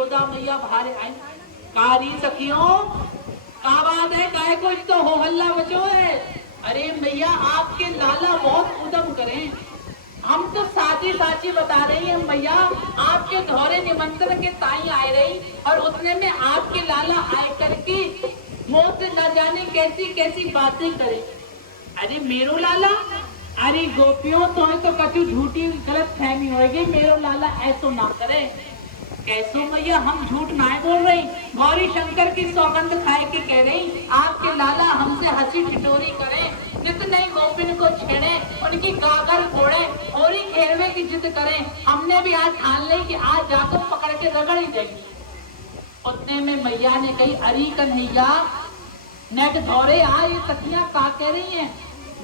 यशोदा मैया भारे आई कारी सखियों का बात है, काय कुछ तो हो हल्ला बचो है। अरे मैया आपके लाला बहुत उदम करें, हम तो साची साची बता रही हैं मैया, आपके घोरे निमंत्रण के ताई आए रही और उतने में आपके लाला आए करके मुंह से न जाने कैसी कैसी बातें करे। अरे मेरो लाला, अरे गोपियों तो कछु झूठी गलत फहमी होगी, मेरो लाला ऐसो ना करे। कैसो मैया, हम झूठ ना बोल रही, गौरी शंकर की सौगंध खाए के कह रही आपके लाला हमसे हंसी ठिठोरी करे, नित नई गोपिन को छेड़े, उनकी गागर फोड़े, होरी खेलवे की जिद करे। हमने भी आज ठान ली कि आज जाकर पकड़ के रगड़ ही जाएगी। उतने में मैया ने कही अरी कन्हैया नेट धौरे आ, ये सखियां का कह रही हैं?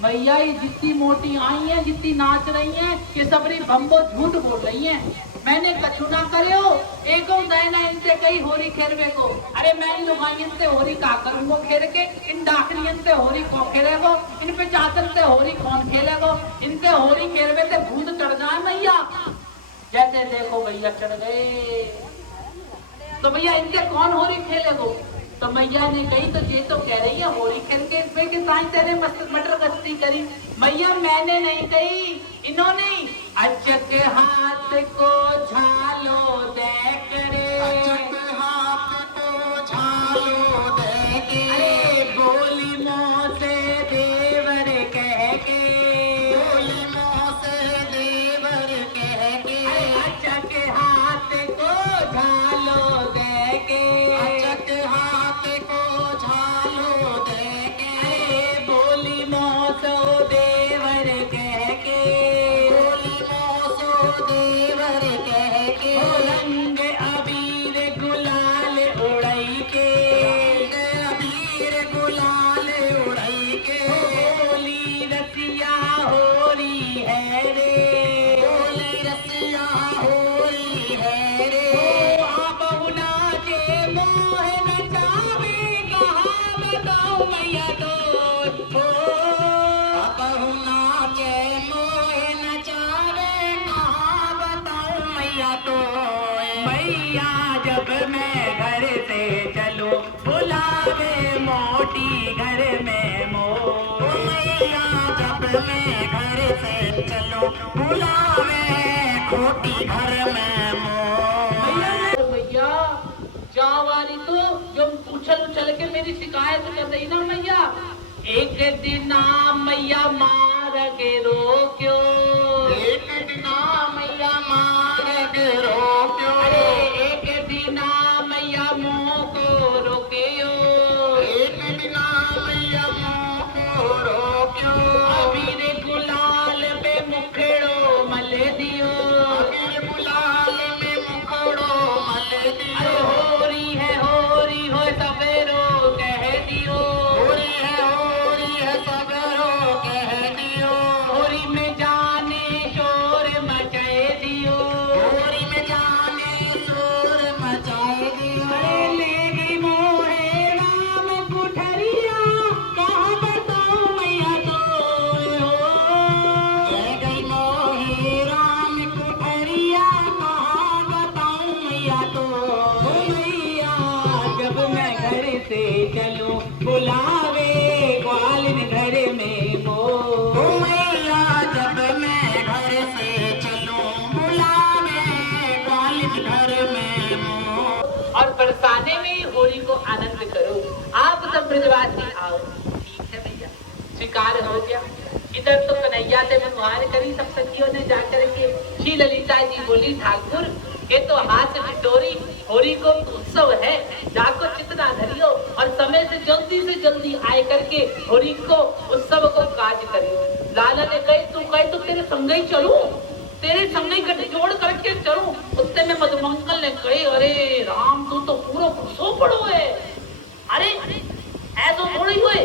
मैया ये जितनी मोटी आई हैं, जितनी नाच रही हैं, ये सबरी भम्बो झूठ बोल रही हैं। मैंने कछु ना करे हो, एक देना इनसे कही होरी खेरवे को। अरे मैं इन लुगाइयन से होरी का करूंगो खेर के, इन डाकरियन से होरी को खेलेगो, इन पे चातन से होरी कौन खेलेगो, इनसे होरी खेरवे से भूत चढ़ जाए मैया। जैसे देखो भैया चढ़ गए, तो भैया इनसे कौन होरी खेलेगो? तो मैया ने कही तो ये तो कह रही है होरी खेल के इसमें कि साईं तेरे मस्त मटर गश्ती करी। मैया मैंने नहीं कही, इन्होंने अचक हाथ को झालो दे करे, अचक हाथ को झालो दे के, अरे बोली मोह से देवर कह के, बोली मोह से देवर कह के, अचक हाथ को झालो दे के, अचक हाथ को झालो दे के, बोली मोह सो देवर कह के, बोली मोह सो देवर कह के, रंग अबीर गुलाल उड़ई के, अबीर गुलाल उड़ई के, बोली रसिया होरी है रे, बोली रसिया होरी है रे, बहु नाचे मोह नचावे, कहाँ बताऊं मैया तो बहु नाचे मोह नचावे, कहाँ बताऊं मैया तो। मैया जब मैं घर से चलूं बुलावे मोटी घर में मोह, मैया जब मैं घर से चलूं बुलावे खोटी घर में मोह। भैया जावारी तो जो उछल उछल के मेरी शिकायत कर रही ना मैया, एक दिन मैया मार के रोक्यो, एक दिना मैया मार के रोक्यो, अरे एक दिन मैया मुँह को रोकियो, एक दिना मैया मुँह को रोक्यो, अबीर गुलाल पे मुखड़ो मल दियो, अबीर गुलाल में मुखड़ो मल अरे दियो, होरी हो सवेरो कह दियो, होरी है सबरो कह दियो, होरी में जाने शोर मचाए दियो, होरी में जाने शोर मचाए दियो, अरे ले गई मोहे राम कुठरिया, कहाँ बताऊं मैया तो ले गई मोही राम कुठरिया, कहाँ बताऊं मैया तो। मैया जब मैं घर से चलूं बुलावे ग्वालिन घर में मोह, मैया जब मैं घर से चलूं बुलावे ग्वालिन घर में मोह। और बरसाने में होली को आनंद करो। आप सब ब्रजवासी आओ। ठीक है भैया, स्वीकार हो गया। इधर तो कन्हैया से व्यवहार करी सब सखियों ने जाकर के। श्री ललिता जी बोली ठाकुर ये तो हाथ बिटोरी होली को उत्सव है, जाको चितना धरियो और समय से जल्दी आए करके होली को उत्सव को काज करियो। लाला ने कही तो तेरे संग ही चलूं, तेरे संग ही गठजोड़ करके चलूं। उससे में मधुमंगल ने कही अरे राम तू तो पूरा घुसो पड़ो है, अरे ऐसा थोड़ी हुए,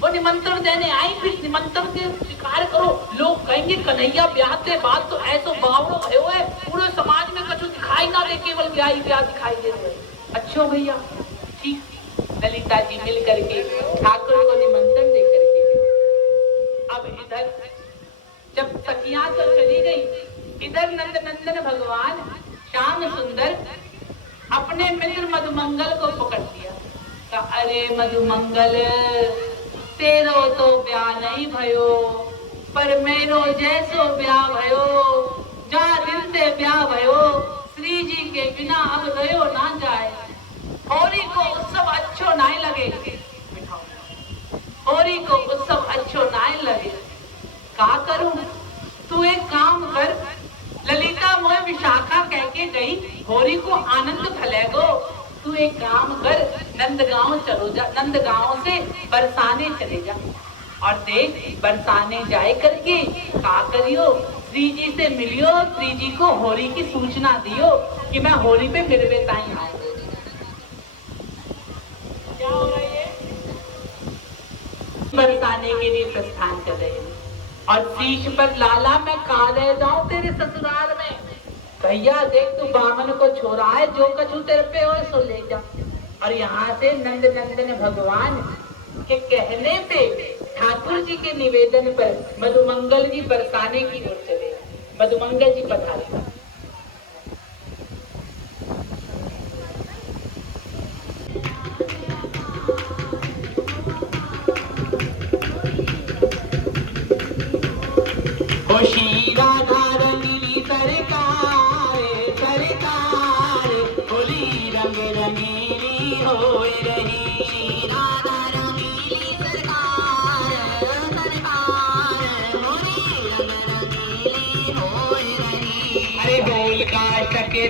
वो निमंत्रण देने आई, फिर निमंत्रण के स्वीकार करो। लोग कहेंगे कन्हैया ब्याह के बाद तो ऐसो बावड़ो भयो है, पूरे समाज में कछु दिखाई ना दे, केवल ब्याह दिखाई दे रहे। अच्छो भैया ठीक। ललिता जी मिल करके ठाकुर को निमंत्रण दे करके अब इधर जब सखियां तो चली गई, इधर नंद नंदन भगवान श्याम सुंदर अपने मित्र मधुमंगल को पकड़ लिया। कहा अरे मधुमंगल, तेरो तो ब्याह नहीं भयो, पर मेरो जैसो ब्याह भयो, जा दिन से ब्याह भयो, श्री जी के बिना अब रहो ना जाए। होरी को उत्सव अच्छो नहीं लगे, होरी को उत्सव अच्छो नहीं लगे। का करूं? तू एक काम कर, ललिता मोह विशाखा कह के गई, होरी को आनंद खलेगो। तू एक काम कर, नंदगांव चलो जा, नंदगांव से बरसाने चले जा और देख बरसाने जाए करके का करियो, श्री जी से मिलियो, श्री जी को होरी की सूचना दियो कि मैं होरी पे मिलवे ताई आऊं। क्या हो रहा है? बरसाने के लिए प्रस्थान कर रहे हैं और शीश पर लाला मैं का ले जाऊं तेरे ससुराल में। भैया देख तू बामन को छोड़ा है, जो कछु तेरे पे हो सो ले जा। और यहाँ से नंद नंदन भगवान के कहने पे, ठाकुर जी के निवेदन पर मधुमंगल जी बरसाने की ओर चले। मधुमंगल जी पधारे।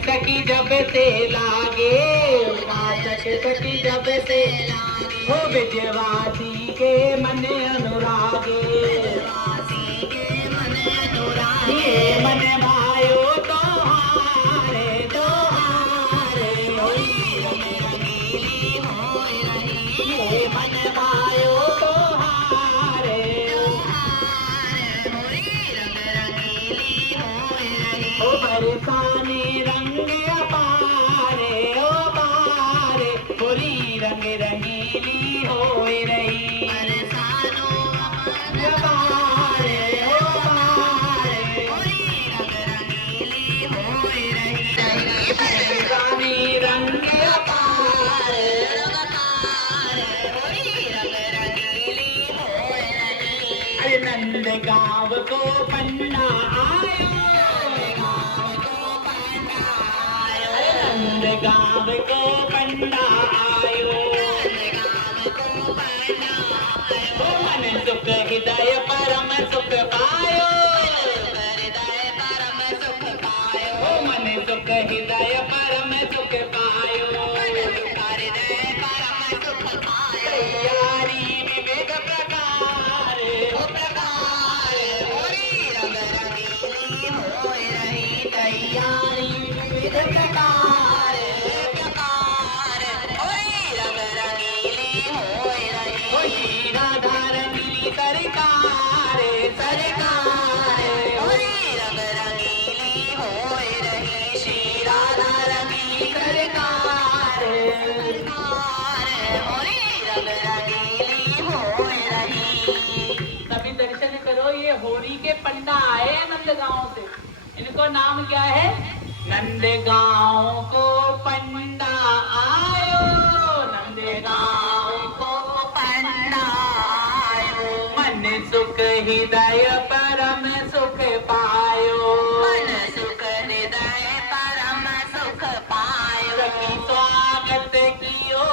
सकी जब से लागे, सकी जब से लागे, हो विजयवासी के मन अनुरागे, मन भायो तो हारे, तो हारे, ये मन भायो तो हारे, ओ बरसाने रंग अपारे, ओ पारे, होरी रंग रंगीली होए रही। बरसानो अपारे, ओ पारे, होरी रंग रंगीली होए रही। बरसाने रंग अपारे, होरी रंग रंगीली होए रही। अरे नंद गाँव को पन्ना आयो, गाँव को पंडा आयो, ओ मन सुख हृदय परम सुख पायो, हृदय परम सुख पायो, ओ मन सुख हृदय परम सुख पायो, हृदय परम सुख पायो। तैयारी विविध प्रकार, होरी रंग रंगीली होए रही। तैयारी विविध प्रकार, सरकार सरकार, होरी रंग रंगीली होए रही। श्री राधा रंगी सरकार, होरी रंग रंगीली होए रही। सभी दर्शन करो, ये होरी के पंडा आए हैं नंदगांव से। इनको नाम क्या है? नंदगांव को पंडा आयो, नंदगांव को पंडा आयो, मन सुख हृदय परम सुख पायो, मन सुख हृदय परम सुख पायो। सखी स्वागत कियो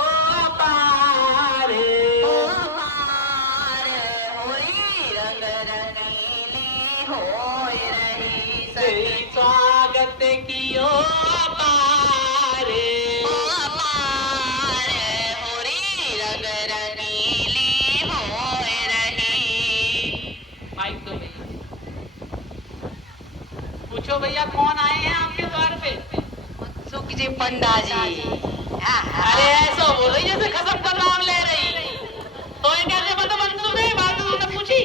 अपार, होरी रंग रंगीली होए रही। सखी स्वागत कियो अपार, होरी रंग रंगीली होए रही। माइक दो भैया, पूछो भैया कौन आए हैं आपके द्वार पे? सुख जी पंडा जी। अरे ऐसा बोलो जैसे खसम का नाम ले रही, तो ये कैसे पता मंसूब है? बात तुमने पूछी?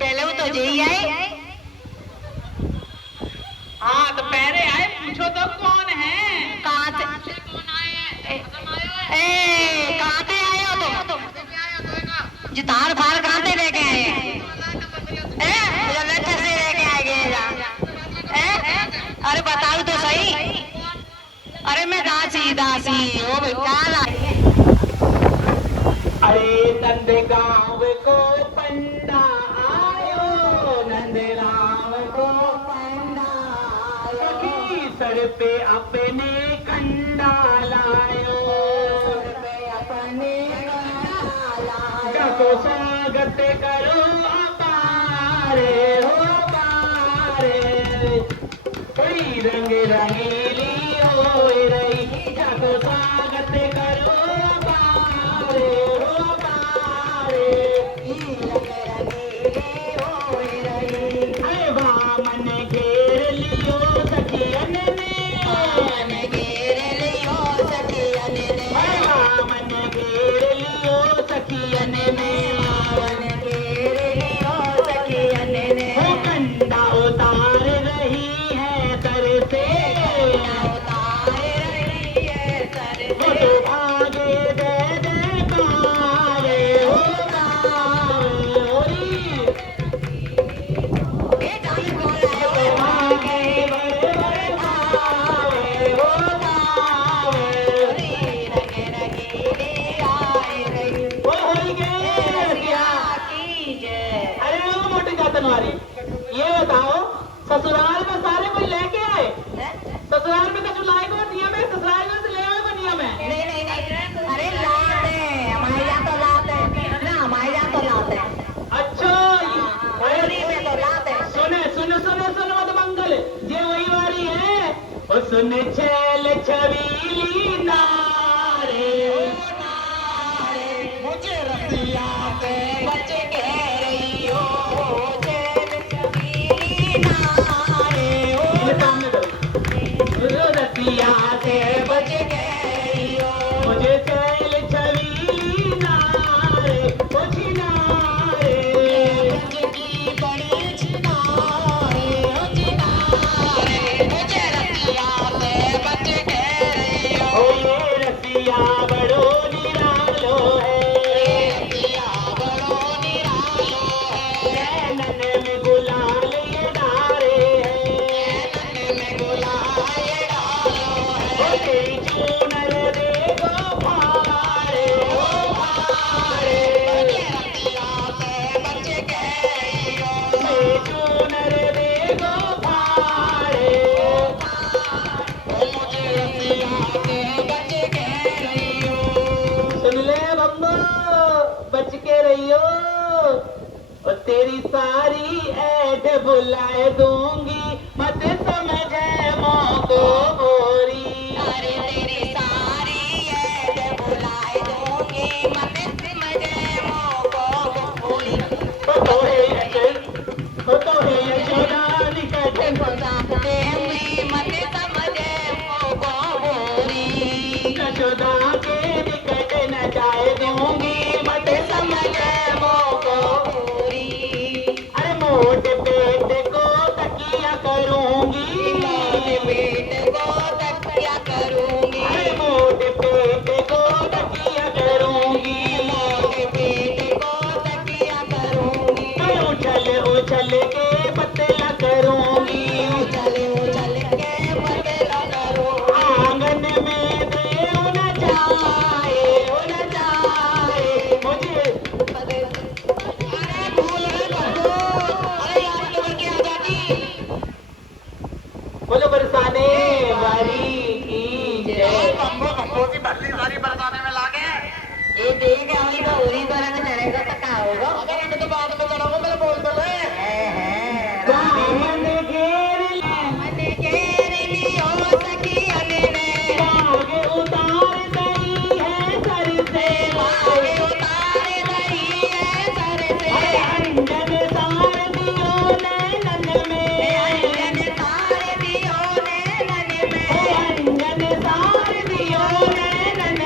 पहले वो तो यही आए। हाँ तो पहले आए, पूछो तो कौन है? कहाँ से कौन आए हैं? कहाँ से आए हो तुम? जो तार फार कहाँ से लेके आए हैं? से लेके आए गए। अरे बताओ तो सही। दासी दासी ओ बेचारा। अरे नंद गांव को पंडा आयो, नंद गांव को पंडा आयो, सखी सर पे अपने कंडा लायो, सर पे अपने कंडा लायो, तो स्वागत करो अपारे हो पारे, कोई रंग रंगीली हो रही, जाको स्वागत करो अपारे हो पारे, रंग रंगीली हो रही। अरे वामन घेर लियो सखियन ने, वामन घेर लियो सखियन ने, वामन घेर लियो सखियन ने, वामन घेर लियो सखियन ने, हो कंडा उतार रही है सर से, उतार रही है सर से, वो तो भागे दे दे पारे हो पारे होरी, ए डांस बोल रहा है ओ भागे बड़े बड़े पारे हो पारे, रंग रंगीली आए रही, वो होई गए रसिया। की जय। अरे वो मोटे जातन वाली, ये बताओ ससुराल में सारे कोई लेके आए, ससुराल में कछु लाए को नियम है, ससुराल में से ले आए को नियम है। नहीं नहीं नहीं, अरे लाते हमारे यहाँ तो लाते ना, हमारे यहाँ तो लाते अच्छा होली में तो लाते। सुने सुने सुने सुने मत मंगल, ये वही वाली है, ओ सुन छैल छबीली नारे, मुझे रसिया पे बच के रही हो, मुझे कबीरी नारे हो, ये सामने करो, रतिया से बच के रही हो, मुझे छैल छबीली नारे, ओ छिनारे, बच की बड़ी चिनारे हो चिनारे, मुझे रसिया पे बच के रही हो, ओ ये रसिया बड़ो निरालो है, रसिया बड़ो निरालो है, नैनन में गुलाल ये डारे है, नैनन में गुलाल डालो है, ओ तेरी चूनर देखो फाड़े हो फाड़े, रसिया पे बच के रही हो, तेरी चूनर देखो फाड़े, मुझे रसिया पे बच के रही हो। सुन ले बम्बो बच के रहियो, और तेरी सारी ऐठ बुलाए दूंगी, मत समझे मौको गोरी, अरे तेरी सारी ऐड बुलाए दूंगी, मत समझे मोको भूली, तो है यशोदा निकट खुदाते हुई मत समझे मोको भूली, यशोदा के निकट न जाए दूंगी, मत समझे मोको। भूली, अरे मोटे पेट को तकिया करूंगी, मोटे पेट को तकिया करूंगी, अरे मोटे पेट को तकिया करूंगी, मोटे पेट को तकिया करूंगी, मैं उछल उछल के पतला करूंगी, उछल उछल के बदला करूंगी, आंगन में देव न जाए मुझे, अरे भूल गए बंधु, अरे यार ये क्या जाती, बोलो बरसाने वाली की जय। ये देख हमारी गौरी तो रंग चढ़ेगा तो क्या होगा, अगर रंग तो बाद में चढ़ाओगे मेरे बोल दो दामन घेर ले, मन घेर लियो सखियन ने, आगे उतार गई है सर से, आगे उतार रही है सर से, अंजन सार दियो नैनन में, अंजन तार दियो नैनन में, अंजन सार दियो नैनन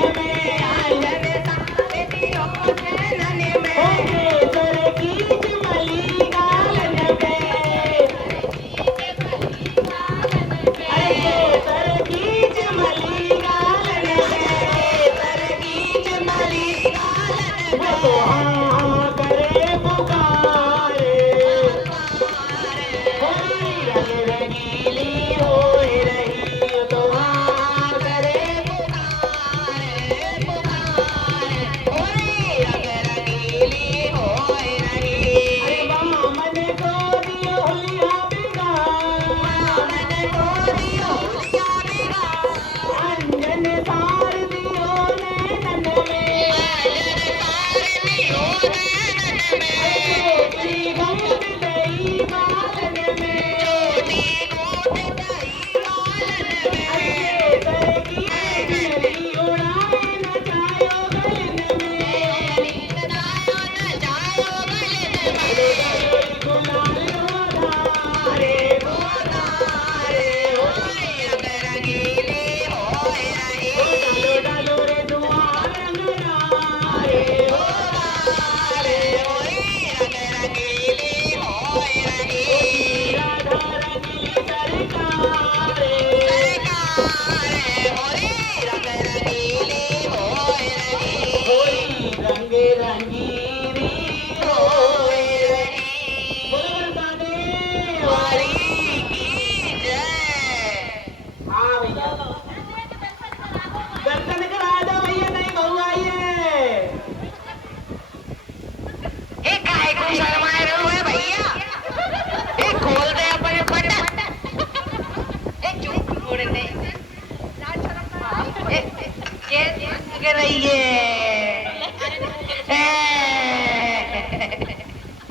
ये लग रही है।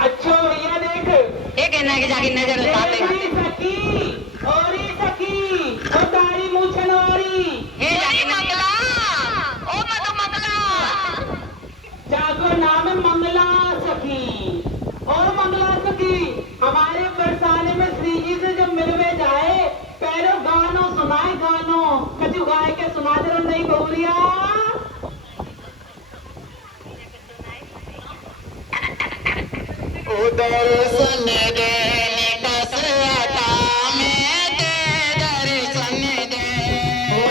अच्छा भैया देख, ये कहना है कि जाके नजर उतार दे। सखी औरी सखी ओ तारी मूछनवारी, हे जाके मंगला, ओ मधु मंगला। जाको नाम है मंगला सखी। और मंगला सखी हमारे बरसाने में श्री जी से जब मिलवे जाए, पहले गानो सुनाए, गानो कछु गाय के सुना दे नहीं बहुरिया। दर्शन दे कसरता में दे, दर्शन दे।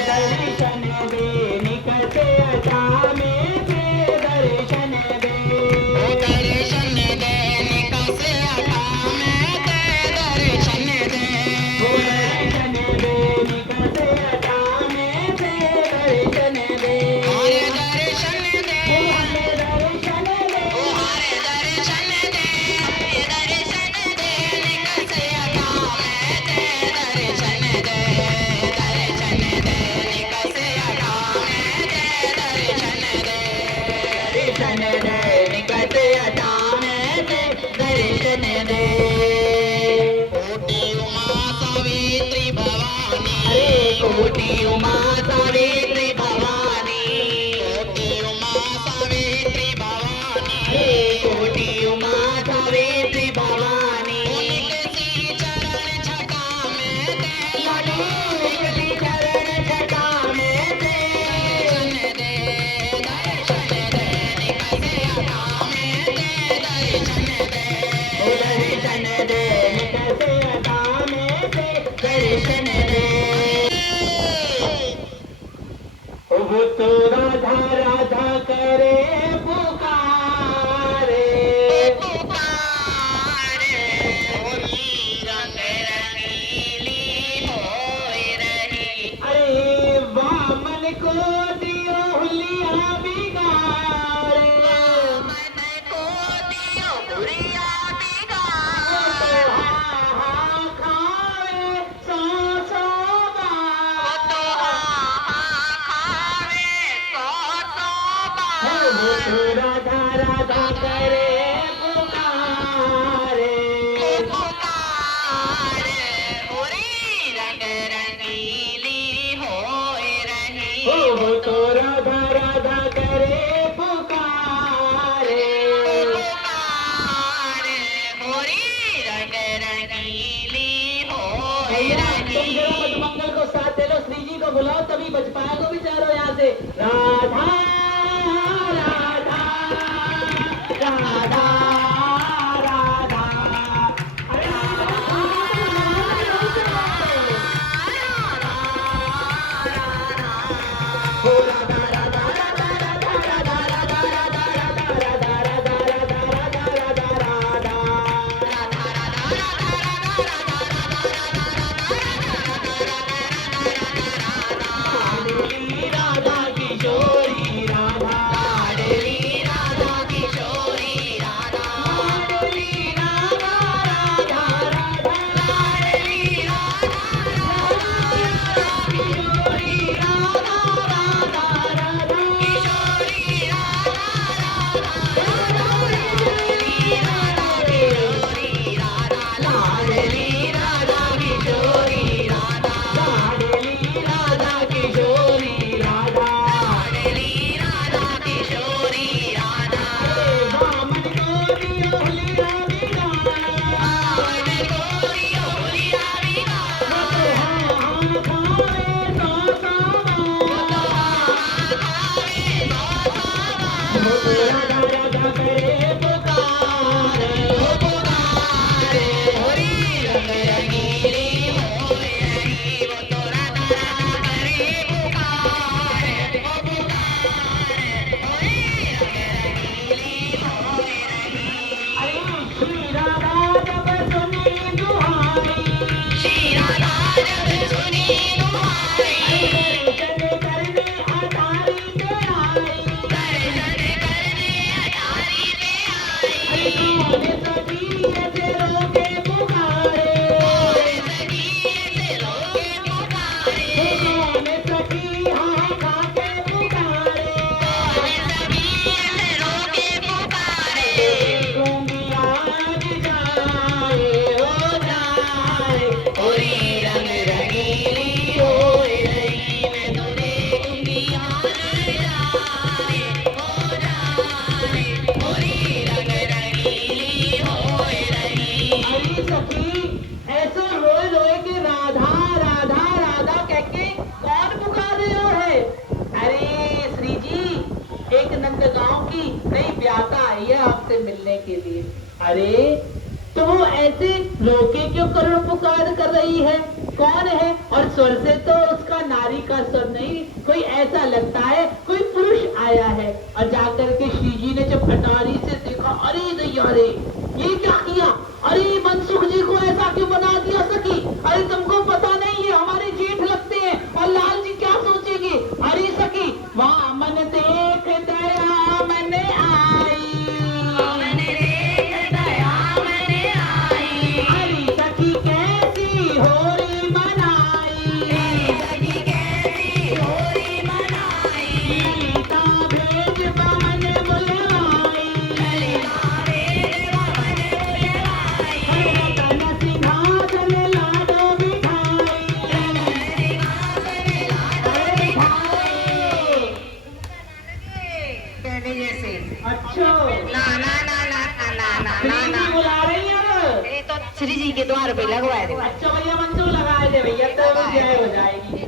दर्शन दे निकसे अटा में दे, दर्शन दे। दर्शन दे कसरता में दे, दर्शन दे। दर्शन दे निकसे अटा में दे, दर्शन दे। हरे दर्शन दे, हमें दर्शन दे। हरे दर्शन दे, दर्शन दे कसरता में दे, दर्शन दे। दर्शन दे कसरता में दे, दर्शन दे। दर्शन दे निकसे अटा में दे, दर्शन दे। कोटि उमा सावित्री भवानी, अरे कोटि उमा सावित्री भवानी, कोटि उमा सावित्री भवानी। कोटि उमा सावित्री भवानी। उनके चरण छटा में दे, निकसी चरण छटा में दे। दर्शन दे, दर्शन दे निकसे अटा में दे, दर्शन दे। दर्शन दे निकसे अटा में दे, दर्शन दे। वो तो राधा राधा करे पुकारे, पुकारे होली रंग रंगीली होए रही। अरे वामन को दियो हुलिया बिगाड़े। मन को दियो हुलिया बिगाड़े। हा खावे सौ सौ बार। तो खावे सौ बार। वो तो राधा राधा करे पुकारे। पुकारे होली रंग रंगीली होए रही। वो तो राधा राधा करे पुकारे। पुकारे होली रंग रंगीली होए भैया तुम रही। जरा मधुमंगल को साथ दे लो, श्री जी को बुलाओ तभी बच पाएगा बेचारो यहाँ से। राधा राधा राधा राधा। हो राधा राधा राधा राधा राधा राधा राधा राधा राधा राधा राधा राधा राधा। राधा किशोरी के लिए। अरे तो वो ऐसे रोके क्यों करुण पुकार कर रही है? कौन है? और स्वर से तो उसका नारी का स्वर नहीं, कोई ऐसा लगता है कोई पुरुष आया है। और जाकर के श्री जी ने जब अटारी से देखा, अरे दैया रे, ये क्या किया? अरे मनसुख जी को ऐसा क्यों बना दिया सखी? अरे तुमको पता नहीं ये हमारे जेठ लगते हैं और लाल जी क्या सोचेंगे? अरे सखी वहां मन देख दया मन आई, हरी सखी कैसी होरी बनाई, ललिता भेज पवन बुलवाई, तन सिंहासन लाडो बिठाई, कहने जैसे अच्छा ना ना ना ना ना ना ना श्री ना जी बुला रही है। ये तो श्री जी के द्वार पे लगवाए थे। अच्छा भैया मंजूर लगाए दे भैया, तो जय हो जाएगी।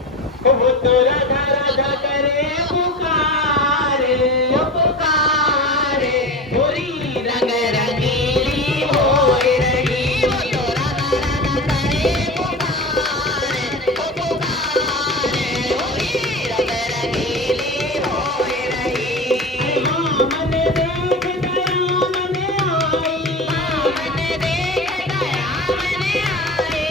वो तो राधा राधा करे पुकारे, ओ पुकारे, होरी रंग रंगीली होए रही, वो तो राधा राधा करे पुकारे, ओ पुकारे, होरी रंग रंगीली होए रही। माँ मन देख दया मन आई, माँ मन देख दया मन आई,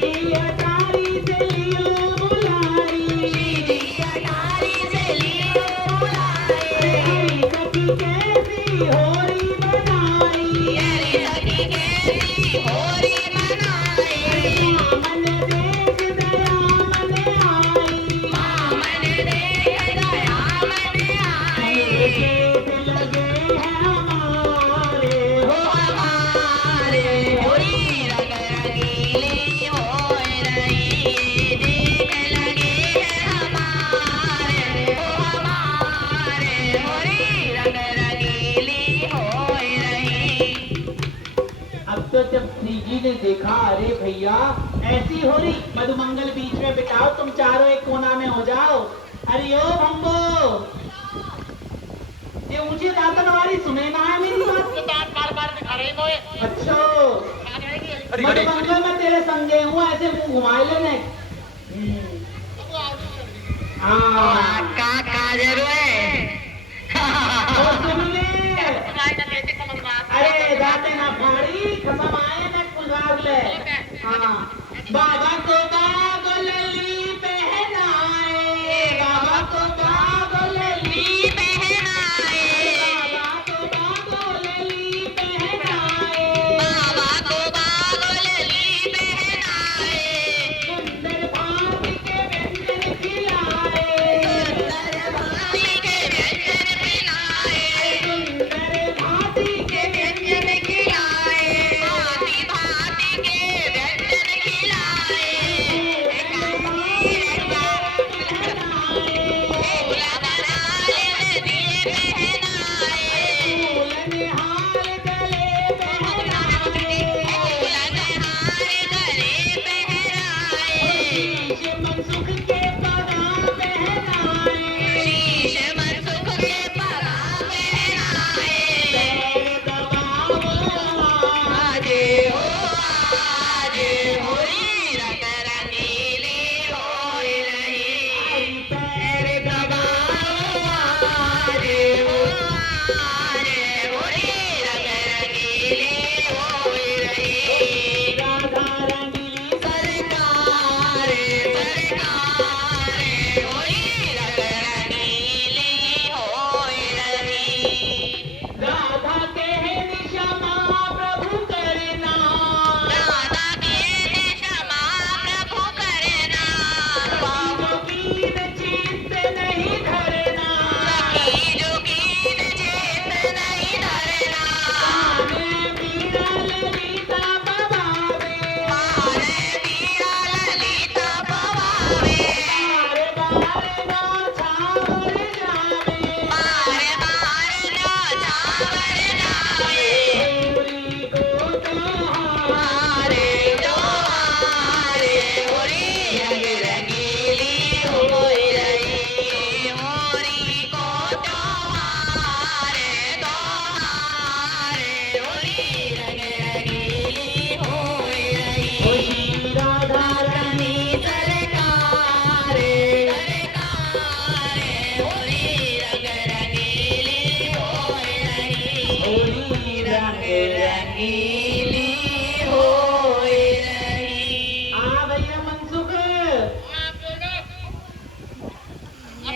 श्री अटारी से लियो बुलाई, श्री अटारी से लियो बुलाई, हरी सखी कैसी होरी बनाई, हरी सखी कैसी होरी बनाई, माँ मन देख दया मन आई, माँ मन देख दया मन आई, जेठ लगे हैं हमारे, हो हमारे, होरी रंग रंगीली होए रही, जेठ लगे हैं हमारे, हो हमारे, होरी रंग रंगीली होए रही। अब तो जब श्री जी ने देखा, अरे भैया ऐसी हो रही, मधुमंगल बीच में बिठाओ, तुम चारों एक कोना में हो जाओ। अरे ओ भंगो, ये ऊंची दातन वाली सुने ना है मेरी बात? अच्छा मधुमंगल मैं तेरे संगे हूँ, ऐसे मुंह घुमाए लेने। हाँ का जरूर है। और सुन ले, अरे दाते ना फाड़ी, कसम आए न पुकार ले। हाँ बाबा को बागोलली पहनाए, बाबा को बागोलली पहनाए, बाबा को बागोलली पहनाए, बाबा को बागोलली पहनाए, सुंदर भांति के व्यंजन खिलाए, सुंदर भांति के व्यंजन खिलाए, सुंदर भांति के व्यंजन खिलाए, भांति भांति के व्यंजन खिलाए, मनसुख के पगा पहनाए, शीश मनसुख के पगा पहनाए, पैर दबाओ आजे हो, आजे होरी रंग रंगीली होए रही, पैर दबाओ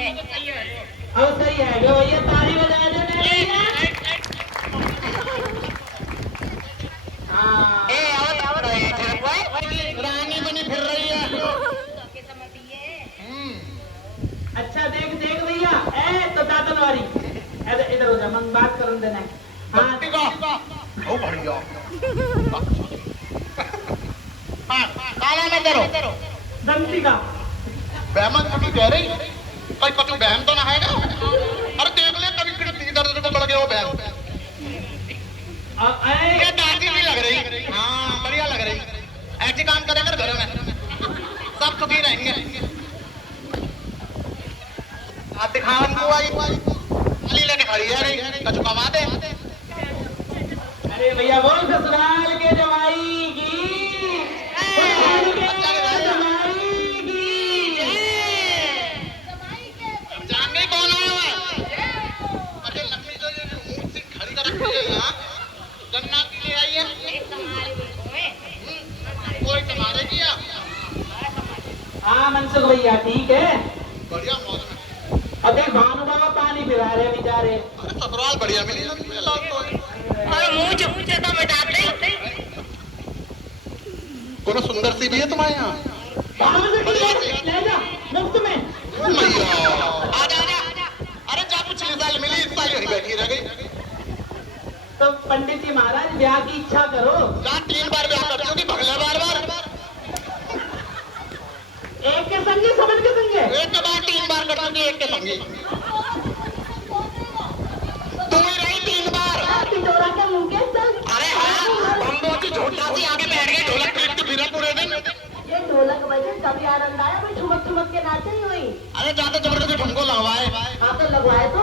अब सही है गो भैया, ताली बजा दे भैया। हाँ ए आओ रानी बनी फिर रही है। अच्छा देख देख भैया, ए तो दातन वाली इधर इधर हो जा, मन बात करन देना है। हाँ ओ बढ़िया। हाँ काला ना करो। दंती का बहमन कभी कह रही कोई कभी बहम तो ना है ना। अरे देख ले कभी कितनी दर्द को बढ़ गया वो बहम। ये दादी भी लग रही। हाँ बढ़िया लग रही। ऐसे काम करेगा घर में सब सुखी रहेंगे। आप दिखावन को आई अली लेके खड़ी है कछु कमा दे। अरे भैया बोल ससुराल के जवाई की, ससुराल के जवाई की। जान गई कौन आया है? अरे लक्ष्मी जो ये मूर्ति खड़ी कर रखी है यहाँ गन्ना की ले आई है। कोई तुम्हारे किया? हाँ मनसुख भैया ठीक है। बढ़िया मौज में। और देख भानु बाबा पानी पिला रहे बेचारे। अरे ससुराल बढ़िया मिली ना और मुझे तो मिटा दे। कोनो सुंदर सी भी है तुम्हारे यहाँ? बाहर से ले जा मुफ्त में। ओ मैया आजा आजा। अरे जा पिछले साल मिली इस साल यहीं बैठी रह गई। तो पंडित जी महाराज ब्याह की इच्छा करो। जा 3 बार ब्याह करती होगी भगले बार। एक के संगे समझ के संगे। एक के बाद 3 बार करती होगी एक के संगे। तू ही रही 3 बार। पिटोरा के मुंह के चल। अरे हाँ बम्बो की झोटा सी आगे बैठ गई ढोलक पीटती फिरा पूरे दिन। ये ढोलक बजे कभी आनंद आया, कोई ठुमक ठुमक के नाचे ही हुई। अरे जाते जबरदस्ती ठुमको लगवाए। हाँ तो लगवाए तो।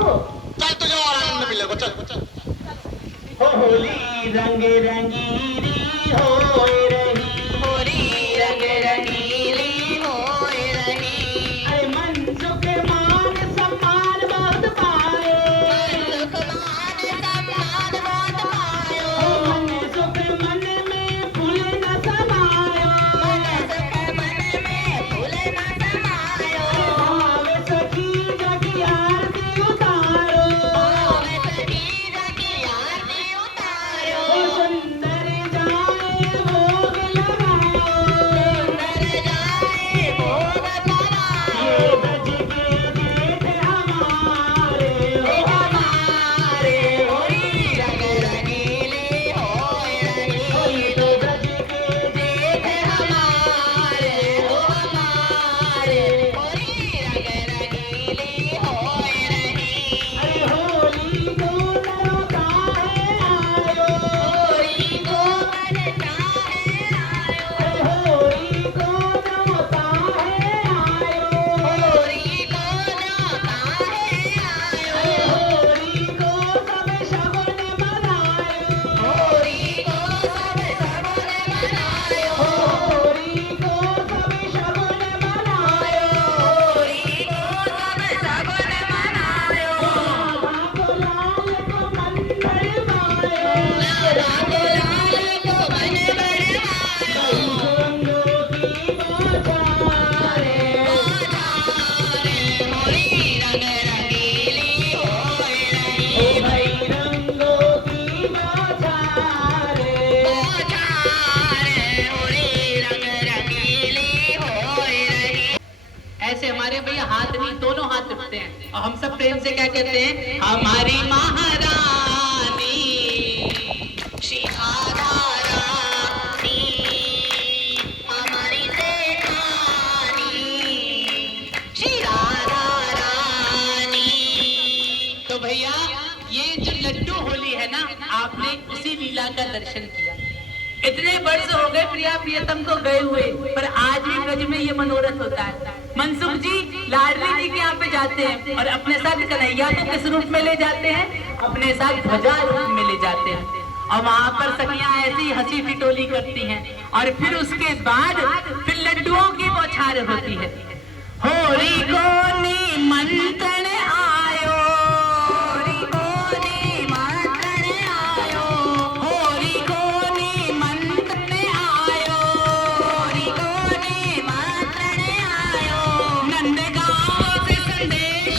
चल तुझे और आनंद मिलेगा चल। हो होली रंग रंगीली होए रही, होली रंग रंगीली होए रही। अरे मनसुख मान सम्मान बहुत पाए। मनसुख मन में फूल न समायो। भावे सखी जगी आरती उतारो। ओ सुंदर जाए भोग लगाओ। ये ब्रज के जेठ हमारे हो हमारे होली रंग रंगीली होए रही। होली तो ब्रज के जेठ हमारे हो हमारे होली रंग रंगीली होए रही। अरे होली को नरोता है आयो। होली को नरोता है आयो। अरे होली को नरोता है आयो। होली को नरोता है आयो। होली को सब शगुन मनायो। होली को सब शगुन मनायो। होली को सब शगुन मनायो। होली को सब शगुन मनायो। राधा को लाल को मन भरमायो। राधा को लाल को मन भरमायो। रंगों की बौछारे होली रंग रंगीली होए रही। ओ भाई रंगों की बौछारे होली रंग रंगीली होए रही। ऐसे हमारे भैया हाथ नहीं दोनों हाथ उठते हैं और हम सब प्रेम से क्या कहते हैं, हमारी महारानी श्री राधा रानी, हमारी देवानी श्री राधा रानी। तो भैया ये जो लड्डू होली है ना, आपने उसी लीला का दर्शन किया। इतने वर्ष हो गए प्रिया प्रियतम को गए हुए, पर आज भी ब्रज में ये मनोरथ होता है। मनसुख जी लाडली जी के यहाँ पे जाते हैं और अपने साथ कन्हैया को किस रूप में ले जाते हैं, अपने साथ ध्वजा रूप में ले जाते हैं। और वहाँ पर सखियां ऐसी हंसी ठिठोली करती हैं और फिर उसके बाद फिर लड्डुओं की बौछार होती है। होरी को निमंत्रण आयो, होरी को निमंत्रण आयो, होरी को निमंत्रण आयो, होरी को निमंत्रण आयो। नंदगांव से संदेश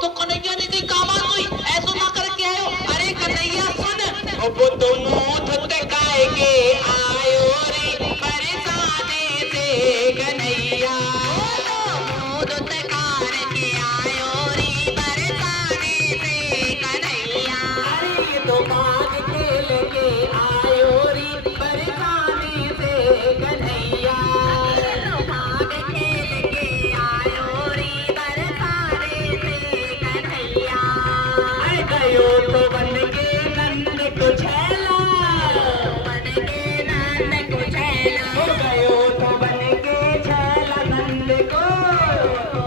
तो कन्हैया ने कही का बात हुई, ऐसो ना करके आयो। अरे कन्हैया सुन, वो दोनों धुत काय के आयो रे बरसाने से कन्हैया। दूध कार के आयो रे बरसाने से कन्हैया। अरे ये तो भाग खेल के आयो रे बरसाने से कन्हैया। भाग खेल के आयो रे बरसाने से कन्हैया। अरे गयो तो बन के नंद को छैला, बन के नंद को छैला। हो गयो तो बन के छैला नंद को।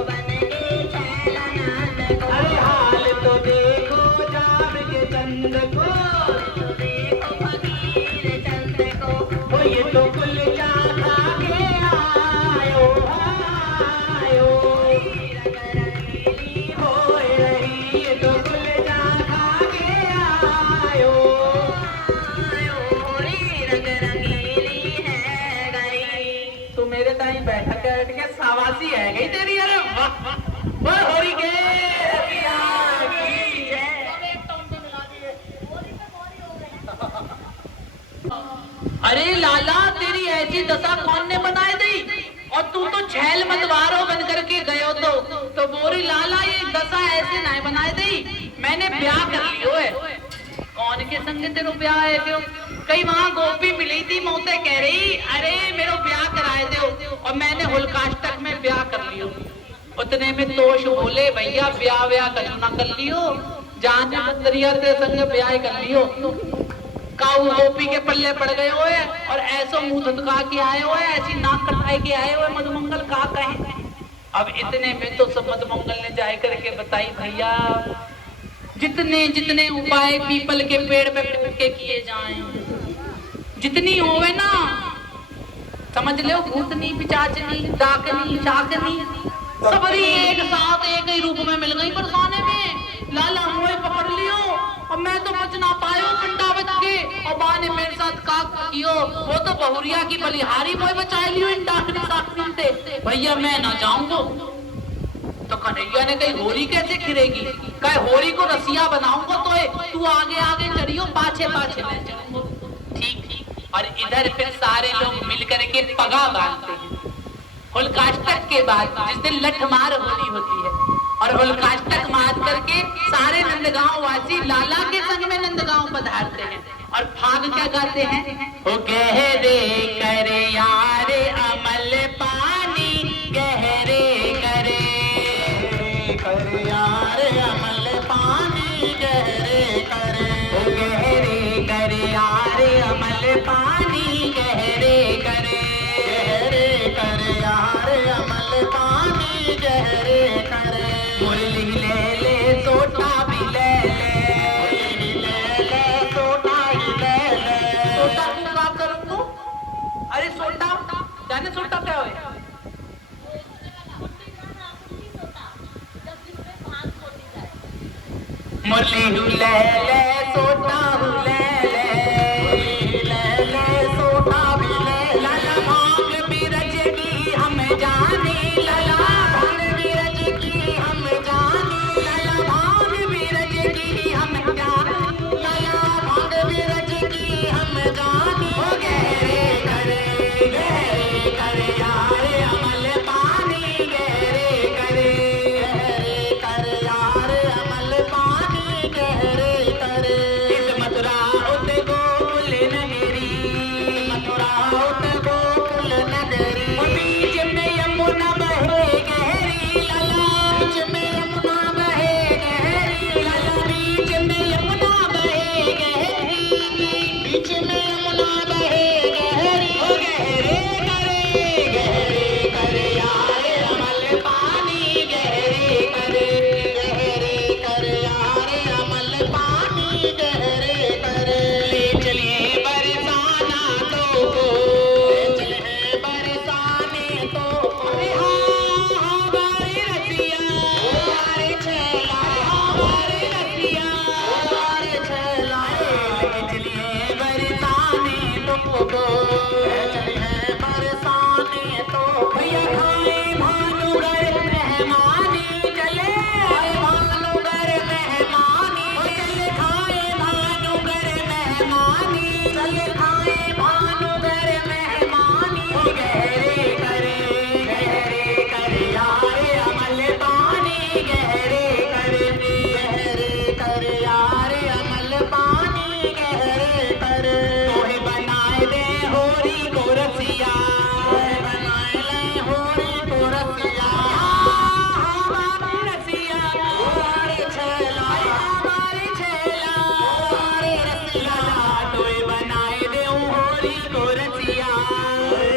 बन के छैला नंद को। अरे हाल तो देखो जाम के चंद को। देखो फकीर चंद को। वो ये तो कुलचा खा के आयो आयो। होए रही ये तो कुलचा खा के आयो। रंग रंगीली है गई। तू मेरे ताई बैठक के सावासी है गई तेरी। अरे वाह वाह होरी के रतिया की जय। अरे लाला तेरी ऐसी दशा कौन ने बनाई दी, और तू तो छैल मतवारो बन करके गयो तो बोरी लाला ये दशा ऐसे नहीं बनाई दी। मैंने ब्याह कर लियो है। कौन के संग तेरो ब्याह है क्यों? कई वहां गोपी मिली थी, मोते कह रही अरे मेरो ब्याह कराए दो, और मैंने हुलकाष्टक में ब्याह कर लियो। उतने में तोष बोले भैया ब्याह व्याह कछु ना कर लियो, जाने बंदरिया ते संग ब्याह कर लियो। काऊ गोपी के पल्ले पड़ गए हुए और ऐसो मुंह धुतका के आए हुए, ऐसी नाक कटाए के आए हुए, मधुमंगल का कहे। अब इतने में तो सब मधुमंगल ने जाए करके बताई भैया जितने जितने उपाय पीपल के पेड़ पे के किए जाएं, जितनी होवे ना समझ लो, भूतनी पिचाचनी डाकनी शाकनी सबरी एक साथ एक ही रूप में मिल गई बरसाने में। लाला मोए पकड़ लियो और मैं तो बच ना पायो पिंडा बच के, और बा ने मेरे साथ काक कियो, वो तो बहुरिया की बलिहारी मोए बचा लियो इन डाकनी शाकनी से। भैया मैं ना जाऊंगा। तो कन्हैया ने कही होरी कैसे खिरेगी? कहे होरी को रसिया बनाऊंगा तो तू आगे आगे चढ़ियो, पाछे पाछे मैं चलूंगा। ठीक। और इधर फिर सारे लोग मिलकर के पगा बांधते हैं। हुलकाष्टक के बाद जिस दिन लठमार होली होती है, और हुलकाष्टक मार करके सारे नंदगांव वासी लाला के संग में नंदगांव पधारते हैं और भाग क्या गाते हैं? हो गहरे करे यारे अमल पानी, गहरे करे यार अमल पानी, गहरे करे। हो गहरे करे यार अमल पानी, गहरे करे। गहरे करे यार अमल पानी, गहरे करे। मुरली ले ले सोटा भी ले ले सोटा ही ले ले। सोटा क्यों का करूं तू? अरे सोटा जाने सोटा क्या है? मुरली ले ले सोटा ले ले सोटा भी ले। लाला भांग बिरज की हम जानी, लाला भांग बिरज की हम जानी, लाला भांग बिरज की हम जानी, लाला भांग बिरज की हम जानी। हो गहरे करे यार अमल पानी, गहरे करे यार अमल पानी, गहरे करे। इस मत अरे